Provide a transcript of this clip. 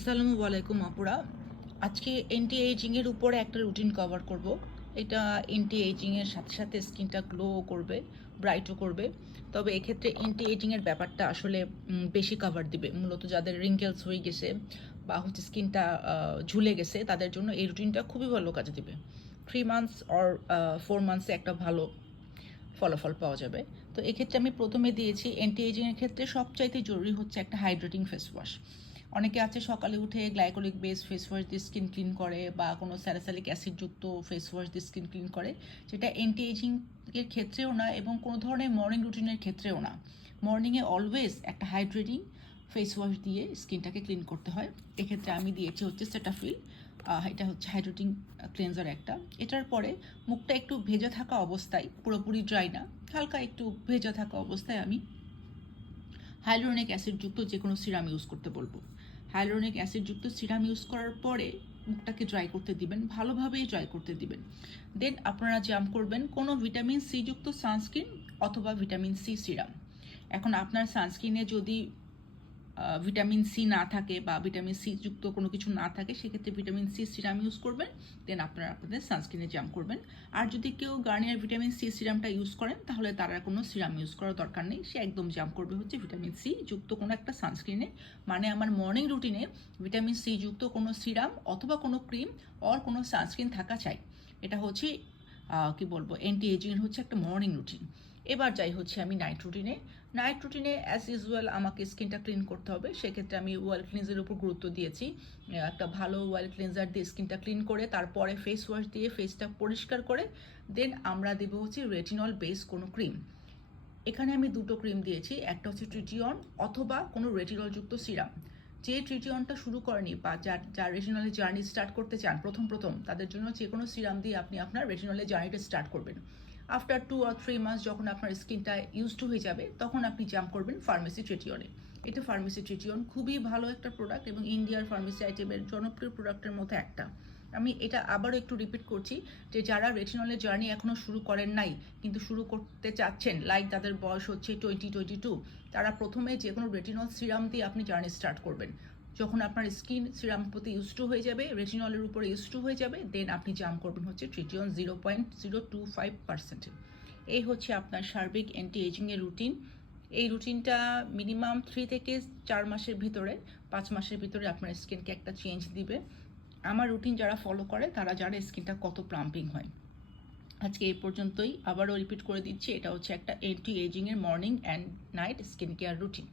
আসসালামু আলাইকুম আপুরা। আজকে এন্টি এজিংয়ের উপরে একটা রুটিন কভার করব। এটা এন্টি এজিংয়ের সাথে সাথে স্কিনটা গ্লো করবে, ব্রাইটও করবে। তবে এক্ষেত্রে এন্টি এজিংয়ের ব্যাপারটা আসলে বেশি কভার দিবে। মূলত যাদের রিঙ্কেলস হয়ে গেছে বা হচ্ছে স্কিনটা ঝুলে গেছে তাদের জন্য এই রুটিনটা খুবই ভালো কাজে দিবে। 3 মান্থস অর 4 মান্থসে একটা ভালো ফলাফল পাওয়া যাবে। তো এক্ষেত্রে আমি প্রথমে দিয়েছি অ্যান্টি এজিংয়ের ক্ষেত্রে সবচাইতে জরুরি হচ্ছে একটা হাইড্রেটিং ফেস ওয়াশ। অনেকে আছে সকালে উঠে গ্লাইকোলিক বেস ফেস ওয়াশ দিয়ে স্কিন ক্লিন করে বা কোনো স্যালিসাইলিক অ্যাসিডযুক্ত ফেস ওয়াশ দিয়ে স্কিন ক্লিন করে, যেটা অ্যান্টি এজিংয়ের ক্ষেত্রেও না এবং কোনো ধরনের মর্নিং রুটিনের ক্ষেত্রেও না। মর্নিংয়ে অলওয়েজ একটা হাইড্রেটিং ফেস ওয়াশ দিয়ে স্কিনটাকে ক্লিন করতে হয়। এক্ষেত্রে আমি দিয়েছি হচ্ছে সেটাফিল। এটা হচ্ছে হাইড্রেটিং ক্লিনজার একটা। এটার পরে মুখটা একটু ভেজা থাকা অবস্থায়, পুরোপুরি ড্রাই না, হালকা একটু ভেজা থাকা অবস্থায় আমি হাইলোরনিক অ্যাসিডযুক্ত যে কোনো সিরাম ইউজ করতে বলবো। হাইলোরনিক অ্যাসিডযুক্ত সিরাম ইউজ করার পরে মুখটাকে ড্রাই করতে দিবেন, ভালোভাবেই ড্রাই করতে দিবেন। দেন আপনারা জাম্প করবেন কোনো ভিটামিন সি যুক্ত সানস্ক্রিন অথবা ভিটামিন সি সিরাম। এখন আপনার সানস্ক্রিনে যদি ভিটামিন সি না থাকে বা ভিটামিন সি যুক্ত কোনো কিছু না থাকে, সেক্ষেত্রে ভিটামিন সি সিরাম ইউজ করবেন। দেন আপনারা আপনাদের সানস্ক্রিনে জাম্প করবেন। আর যদি কেউ গার্নিয়ার ভিটামিন সি সিরামটা ইউজ করেন তাহলে তারা কোনো সিরাম ইউজ করার দরকার নেই, সে একদম জাম্প করবে হচ্ছে ভিটামিন সি যুক্ত কোনো একটা সানস্ক্রিনে। মানে আমার মর্নিং রুটিনে ভিটামিন সি যুক্ত কোনো সিরাম অথবা কোনো ক্রিম অর কোনো সানস্ক্রিন থাকা চাই। এটা হচ্ছে কি বলবো, অ্যান্টি এজিংয়ের হচ্ছে একটা মর্নিং রুটিন। এবার যাই হচ্ছে আমি নাইট রুটিনে অ্যাজ ইউজুয়াল আমাকে স্কিনটা ক্লিন করতে হবে। সেক্ষেত্রে আমি ওয়েল ক্লিনজের উপর গুরুত্ব দিয়েছি। একটা ভালো ওয়েল ক্লিনজার দিয়ে স্কিনটা ক্লিন করে তারপরে ফেস ওয়াশ দিয়ে ফেসটা পরিষ্কার করে দেন আমরা দেবো হচ্ছে রেটিনল বেস কোনো ক্রিম। এখানে আমি দুটো ক্রিম দিয়েছি, একটা হচ্ছে ট্রিটিয়ন অথবা কোনো রেটিনলযুক্ত সিরাম। যে ট্রিটিয়নটা শুরু করেনি বা যার রেটিনলের জার্নি স্টার্ট করতে চান প্রথম তাদের জন্য যে কোনো সিরাম দিয়ে আপনি আপনার রেটিনলের জার্নিটা স্টার্ট করবেন। আফটার 2 or 3 মান্থস যখন আপনার স্কিনটা ইউজড হয়ে যাবে তখন আপনি জাম্প করবেন ফার্মেসি ট্রিটিয়নে। এটা ফার্মেসি ট্রিটিয়ন খুবই ভালো একটা প্রোডাক্ট এবং ইন্ডিয়ার ফার্মেসি আইটেমের জনপ্রিয় প্রোডাক্টের মধ্যে একটা। আমি এটা আবারও একটু রিপিট করছি যে যারা রেটিনলের জার্নি এখনও শুরু করেন নাই কিন্তু শুরু করতে চাচ্ছেন, লাইক তাদের বয়স হচ্ছে 20-22, তারা প্রথমে যে কোনো রেটিনল সিরাম দিয়ে আপনি জার্নি স্টার্ট করবেন। যখন আপনার স্কিন সিরাম প্রতি ইউজ টু হয়ে যাবে, রেটিনলের উপরে ইউজ টু হয়ে যাবে, দেন আপনি জাম্প করবেন হচ্ছে ট্রিটিয়ন 0.025%। এই হচ্ছে আপনার সার্বিক অ্যান্টি এজিংয়ের রুটিন। এই রুটিনটা মিনিমাম 3 থেকে 4 মাসের ভিতরে, 5 মাসের ভিতরে আপনার স্কিনকে একটা চেঞ্জ দিবে। আমার রুটিন যারা ফলো করে তারা জানে স্কিনটা কত প্লাম্পিং হয়। আজকে এই পর্যন্তই, আবারও রিপিট করে দিচ্ছি, এটা হচ্ছে একটা অ্যান্টি এজিংয়ের morning and night skin care routine.